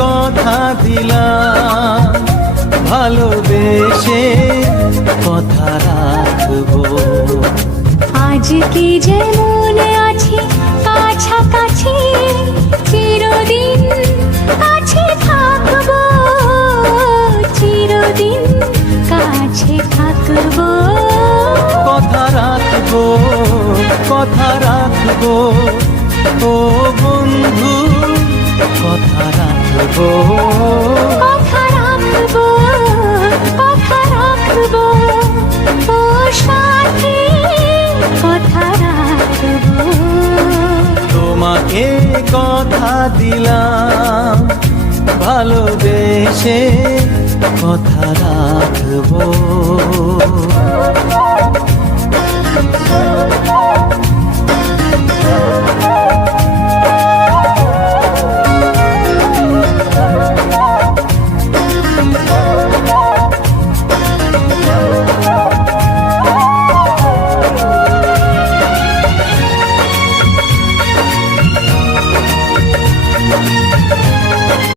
কথা দিলাম, ভালোবেসে কথা রাখবো। আজকে যেমন আছি কাছাকাছি, চিরদিন কাছে থাকবো, চিরদিন কাছে থাকবো। কথা রাখবো, কথা রাখবো, ও বন্ধু কথা রাখবো। কথা রাখবো, কথা রাখবো, ও সাথী কথা রাখবো। তোমাকে কথা দিলাম, ভালোবেসে কথা রাখবো।